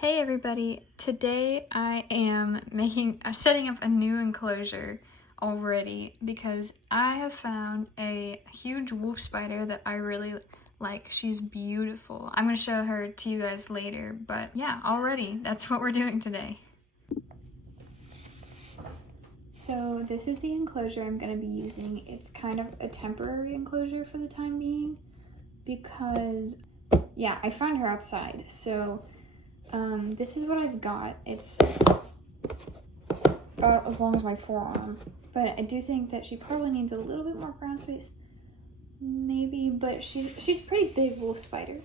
Hey everybody, today I am setting up a new enclosure already because I have found a huge wolf spider that I really like. She's beautiful. I'm going to show her to you guys later, but yeah, already that's what we're doing today. So this is the enclosure I'm going to be using. It's kind of a temporary enclosure for the time being because, yeah, I found her outside, so this is what I've got. It's about as long as my forearm, but I do think that she probably needs a little bit more ground space, maybe, but she's a pretty big wolf spider,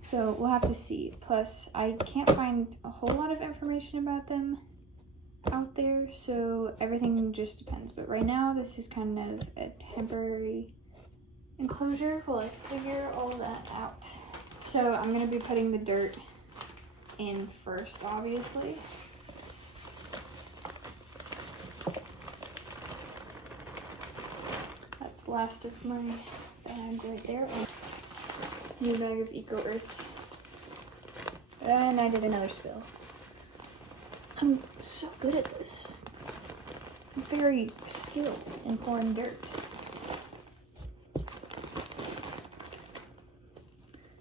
so we'll have to see. Plus, I can't find a whole lot of information about them out there, so everything just depends. But right now, this is kind of a temporary enclosure while I figure all that out. So I'm going to be putting the dirt in first, obviously. That's the last of my bag right there. New bag of Eco Earth. And I did another spill. I'm so good at this. I'm very skilled in pouring dirt.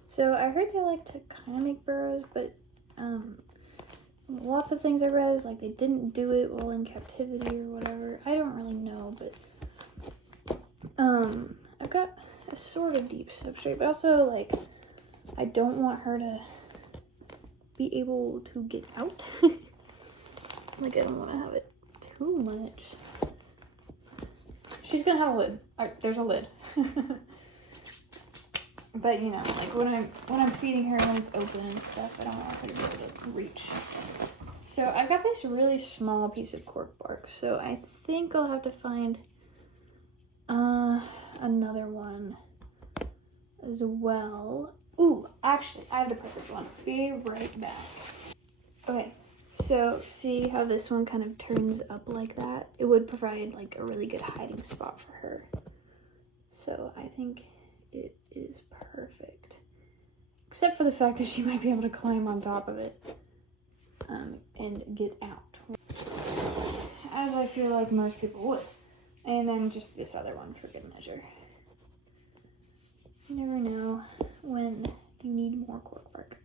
So I heard they like to kind of make burrows, but lots of things I read is like they didn't do it while in captivity or whatever. I don't really know, but I've got a sort of deep substrate, but also like I don't want her to be able to get out. Like I don't want to have it too much. She's gonna have a lid. There's a lid. But you know, like when I'm feeding her when it's open and stuff, I don't want her to be able to reach. So I've got this really small piece of cork bark, so I think I'll have to find another one as well. Ooh, actually, I have the perfect one. Be right back. Okay, so see how this one kind of turns up like that? It would provide like a really good hiding spot for her. So I think it is perfect. Except for the fact that she might be able to climb on top of it and get out. As I feel like most people would. And then just this other one for good measure. You never know when you need more cork bark.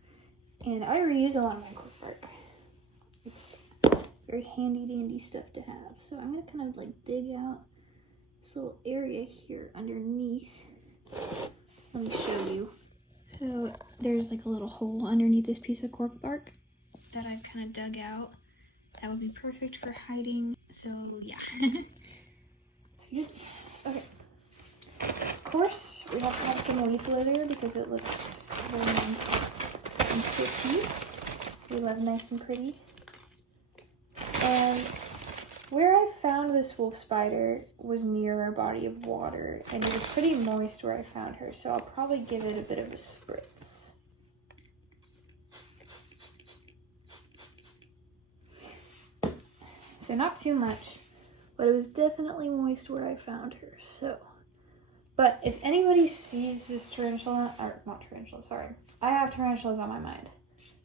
And I reuse a lot of my cork bark. It's very handy dandy stuff to have. So I'm gonna kind of like dig out this little area here underneath. Let me show you. So there's like a little hole underneath this piece of cork bark that I've kind of dug out. That would be perfect for hiding. So yeah. Excuse me. Okay. Of course, we have to have some leaf litter because it looks very nice and pretty. We love nice and pretty. And where I found this wolf spider was near a body of water, and it was pretty moist where I found her, so I'll probably give it a bit of a spritz. So not too much, but it was definitely moist where I found her, so. But if anybody sees this tarantula, or not tarantula, sorry. I have tarantulas on my mind.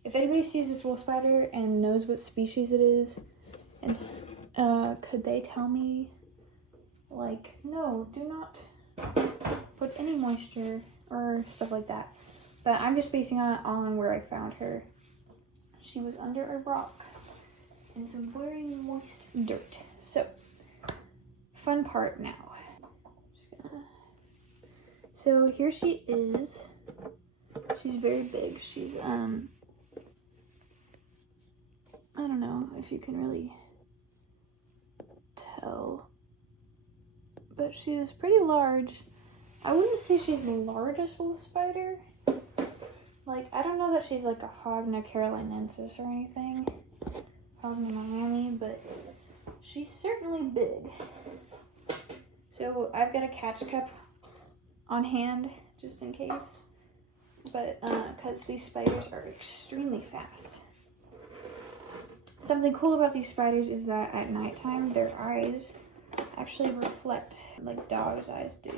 If anybody sees this wolf spider and knows what species it is, and could they tell me, like, no, do not put any moisture or stuff like that. But I'm just basing it on where I found her. She was under a rock in some very moist dirt. So, fun part now. So here she is. She's very big. She's, I don't know if you can really tell, but she's pretty large. I wouldn't say she's the largest wolf spider. Like, I don't know that she's like a Hogna carolinensis or anything, Hogna Miami, but she's certainly big. So I've got a catch cup on hand just in case, but because these spiders are extremely fast. Something cool about these spiders is that at nighttime, their eyes actually reflect like dog's eyes do.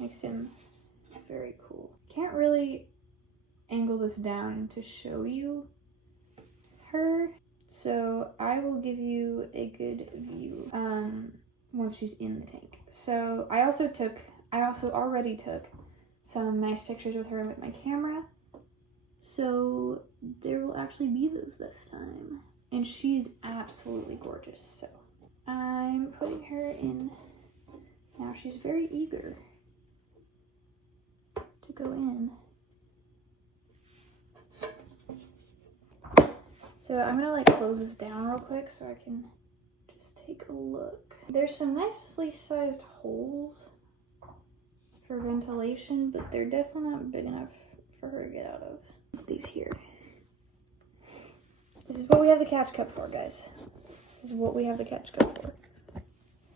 Makes them very cool. Can't really angle this down to show you her. So I will give you a good view once she's in the tank. So I also already took some nice pictures with her with my camera. So there will actually be those this time. And she's absolutely gorgeous. So I'm putting her in. Now she's very eager to go in. So I'm gonna like close this down real quick so I can just take a look. There's some nicely sized holes for ventilation, but they're definitely not big enough for her to get out of. These here. This is what we have the catch cup for, guys. This is what we have the catch cup for.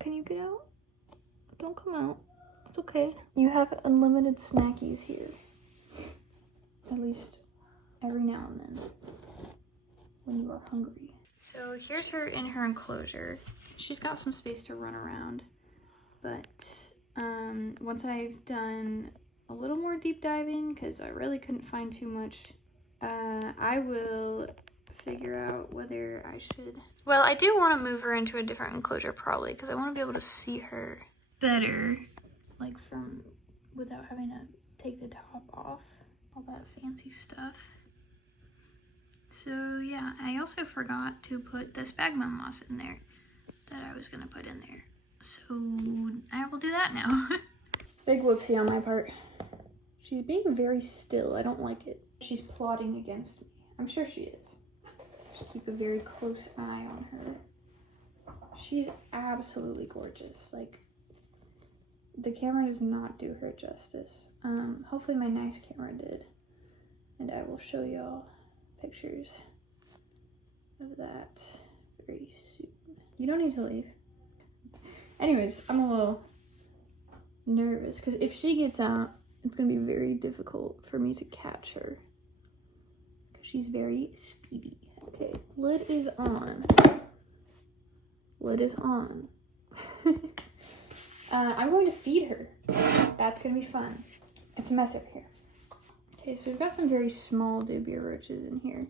Can you get out? Don't come out. It's okay. You have unlimited snackies here. At least every now and then when you are hungry. So here's her in her enclosure. She's got some space to run around, but once I've done a little more deep diving, because I really couldn't find too much, I will figure out whether I should. Well, I do want to move her into a different enclosure probably, because I want to be able to see her better, like from without having to take the top off, all that fancy stuff. So yeah, I also forgot to put the sphagnum moss in there that I was gonna put in there. So I will do that now. Big whoopsie on my part. She's being very still. I don't like it. She's plotting against me. I'm sure she is. Just keep a very close eye on her. She's absolutely gorgeous. Like, the camera does not do her justice. Hopefully my nice camera did. And I will show y'all pictures of that very soon. You don't need to leave. Anyways, I'm a little nervous because if she gets out, it's gonna be very difficult for me to catch her because she's very speedy. Okay, lid is on. Lid is on. I'm going to feed her. That's gonna be fun. It's a mess over here. Okay, so we've got some very small dubia roaches in here.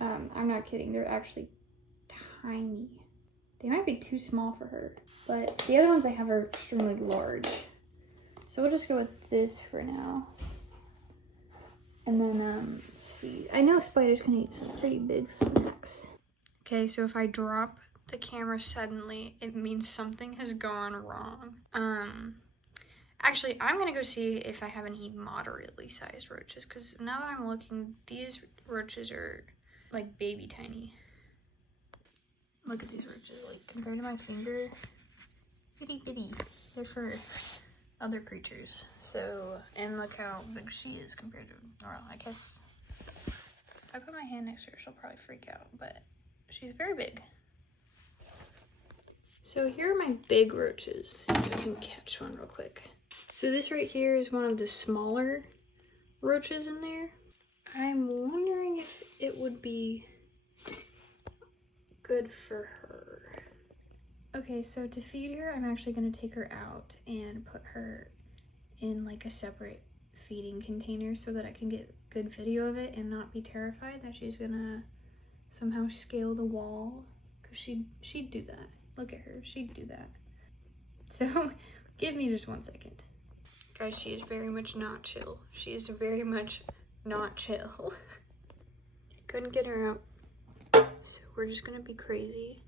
I'm not kidding, they're actually tiny. They might be too small for her, but the other ones I have are extremely large. So we'll just go with this for now. And then, let's see. I know spiders can eat some pretty big snacks. Okay, so if I drop the camera suddenly, it means something has gone wrong. Actually, I'm gonna go see if I have any moderately sized roaches, because now that I'm looking, these roaches are like baby tiny. Look at these roaches, like compared to my finger, itty bitty. They're for other creatures. So, and look how big she is compared to, well, I guess if I put my hand next to her, she'll probably freak out, but she's very big. So here are my big roaches. See if I can catch one real quick. So this right here is one of the smaller roaches in there. I'm wondering if it would be good for her. Okay, so to feed her, I'm actually gonna take her out and put her in like a separate feeding container so that I can get good video of it and not be terrified that she's gonna somehow scale the wall, because she'd do that. Look at her, she'd do that. So give me just 1 second. Guys, she is very much not chill. She is very much not chill. Couldn't get her out. So we're just gonna be crazy.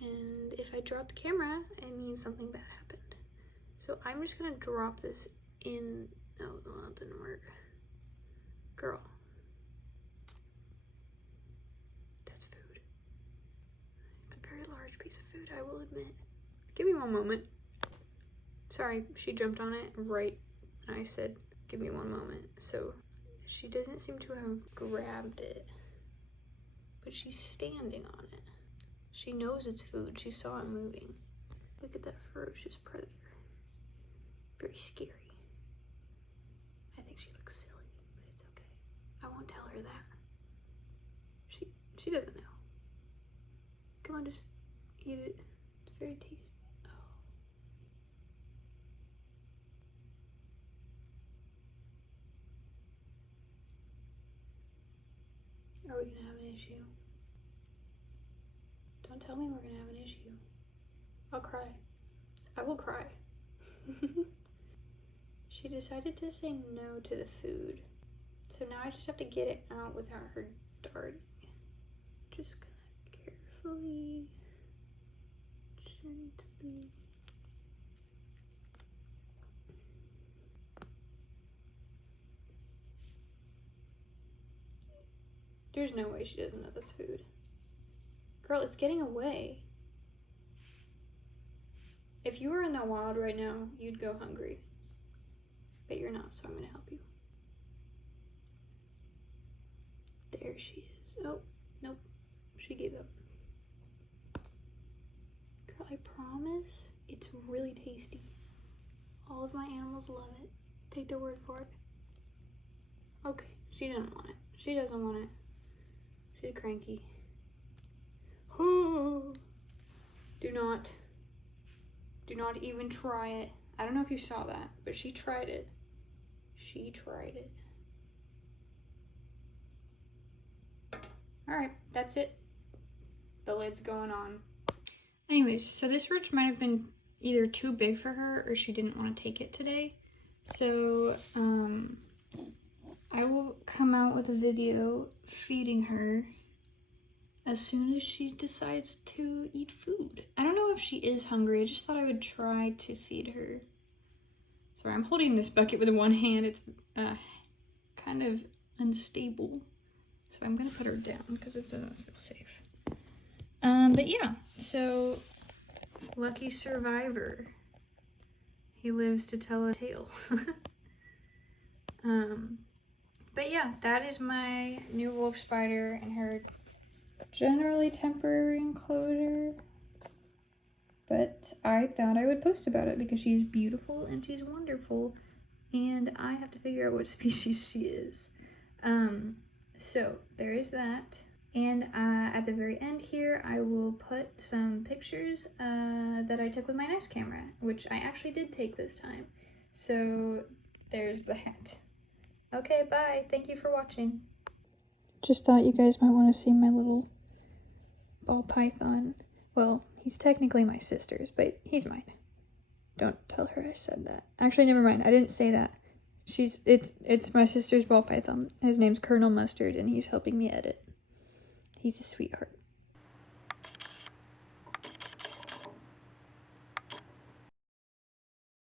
And if I drop the camera, it means something bad happened. So I'm just gonna drop this in. Oh, no, that didn't work. Girl. That's food. It's a very large piece of food, I will admit. Give me 1 moment. Sorry, she jumped on it right when I said, give me 1 moment. So she doesn't seem to have grabbed it, but she's standing on it. She knows it's food. She saw it moving. Look at that ferocious predator. Very scary. I think she looks silly, but it's okay. I won't tell her that. She doesn't know. Come on, just eat it. It's very tasty. Are we gonna have an issue? Don't tell me we're gonna have an issue. I'll cry. I will cry. She decided to say no to the food. So now I just have to get it out without her darting. Just gonna carefully, gently. There's no way she doesn't know this food. Girl, it's getting away. If you were in the wild right now, you'd go hungry. But you're not, so I'm gonna help you. There she is. Oh, nope. She gave up. Girl, I promise it's really tasty. All of my animals love it. Take their word for it. Okay, she didn't want it. She doesn't want it. She's cranky. Do not even try it. I don't know if you saw that, but she tried it. She tried it. All right, that's it. The lid's going on. Anyways, so this roach might have been either too big for her or she didn't want to take it today. So, I will come out with a video feeding her as soon as she decides to eat food. I don't know if she is hungry. I just thought I would try to feed her. Sorry, I'm holding this bucket with one hand. It's kind of unstable. So I'm gonna put her down because it's feel safe. But yeah, so lucky survivor. He lives to tell a tale. But yeah, that is my new wolf spider and her generally temporary enclosure. But I thought I would post about it because she's beautiful and she's wonderful, and I have to figure out what species she is. So there is that. And at the very end here, I will put some pictures that I took with my nice camera, which I actually did take this time. So there's that. Okay, bye. Thank you for watching. Just thought you guys might want to see my little ball python. Well, he's technically my sister's, but he's mine. Don't tell her I said that. Actually, never mind. I didn't say that. It's my sister's ball python. His name's Colonel Mustard, and he's helping me edit. He's a sweetheart.